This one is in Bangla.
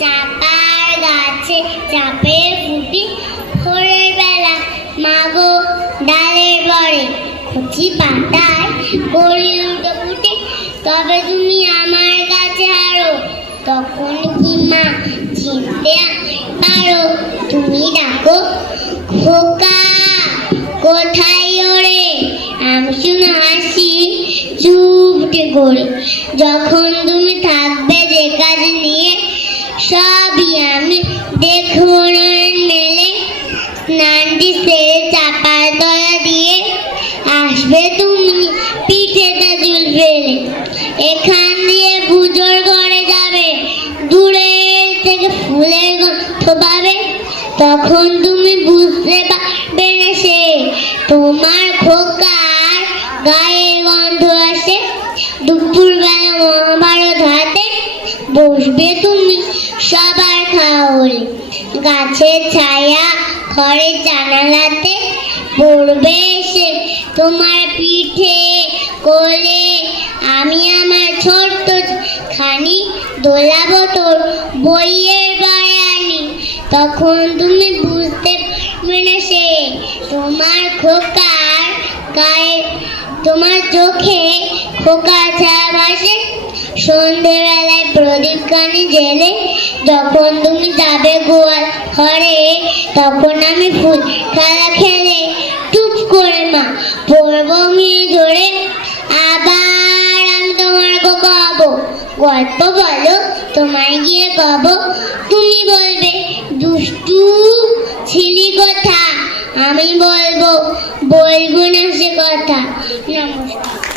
চাপার গাছে চাপে ফুটি, ভোরের বেলা মাগো ডালের পরে কচি পাতায় করি উঠে ফুটে। তবে তুমি আমার কাছে হারো, তখন কি মা চিনতে পারো? তুমি ডাকো খোকা কোথায় ওরে, আমি শুনে হাসি চুপটি করে। যখন তুমি থাকবে যে কাজ নিয়ে, সবই আমি দেখবো নয়ন মেলে। স্নানটি সেরে চাপার তলা দিয়ে আসবে তুমি পিঠেটা চুল ফেলে। এখান দিয়ে পুজোর ঘরে যাবে, দূরে থেকে ফুলের গন্ধ পাবে। তখন তুমি বুঝতে পারবে না সে তোমার খোকার গায়ের গন্ধ আসে। দুপুরবেলা মহাভারত হাতে বসবে তুমি সবার খাওয়া হলে। গাছের ছায়া ঘরের জানালাতে পড়বে এসে তোমার পিঠে কোলে। আমি আমার ছোট্ট খানি দোলাবো তোর বইয়ের বায়ানি। তখন তুমি বুঝতে পারবে না সে তোমার খোকার গায়ে, তোমার চোখে খোকা ছায়া ভাসে। সন্ধ্যেবেলায় প্রদীপ খানি জেলে যখন তুমি যাবে গোয়াল ঘরে, তখন আমি ফুল খেলা খেলে চুপ করে মা পড়বো মেয়ে ধরে। আবার আমি তোমার গাবো গল্প, বলো তোমায় গিয়ে গাব। তুমি বলবে দুষ্টু ছিলি কথা, আমি বলবো না সে কথা। নমস্কার।